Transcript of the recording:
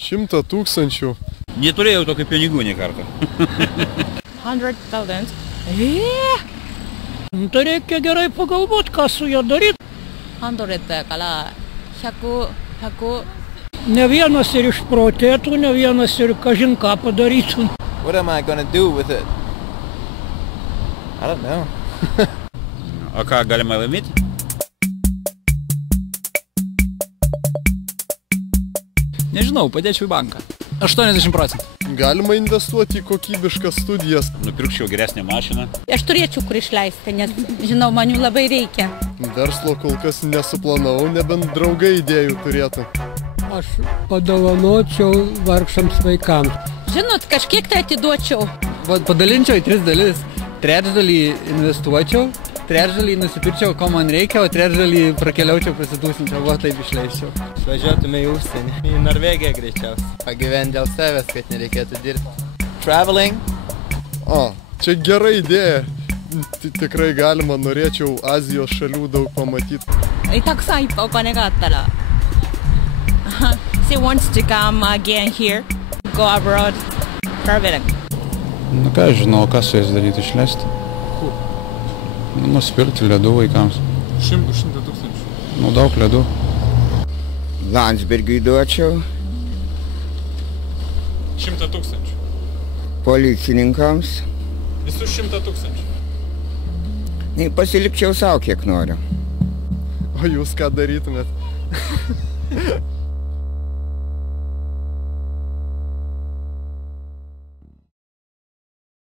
100 000. Neturėjau tokių pinigų nė kartą. 100,000. Tai reikia gerai pagalvoti, ką su juo daryti. 100から100。Ne vienas ir išprotėtų, ne vienas ir kažin ką padarytų. What am I gonna do with it? I don't know. O ką galima laimėti? Nežinau, padėčiau į banką. 80%. Galima investuoti į kokybiškas studijas. Nupirkčiau geresnę mašiną. Aš turėčiau kur išleisti, nes, žinau, man jų labai reikia. Verslo kol kas nesuplanavau, nebent draugai idėjų turėtų. Aš padovanočiau vargšams vaikams. Žinot, kažkiek tai atiduočiau. Padalinčiau į 3 dalis. Trečdalį investuočiau, trečdalį nusipirčiau, ko man reikia, o trečdalį prakeliaučiau, pasitūsinčiau, taip išleisčiau. Išvažiuotume į užsienį. Į Norvegiją greičiausiai. Pagyventi dėl savęs, kad nereikėtų dirbti. Traveling. Čia gera idėja. Tikrai galima, norėčiau Azijos šalių daug pamatyti. たくさんいっぱいお金があったら。She wants to come again here, go abroad, traveling. Nu ką, žinau, ką su jais daryti, išleisti. Nusipirkti ledų vaikams. 100 000. Nu, daug ledų. Landsbergiui duočiau. 100 000. Policininkams. Visus 100 000. Pasilikčiau savo, kiek noriu. O jūs ką darytumėt?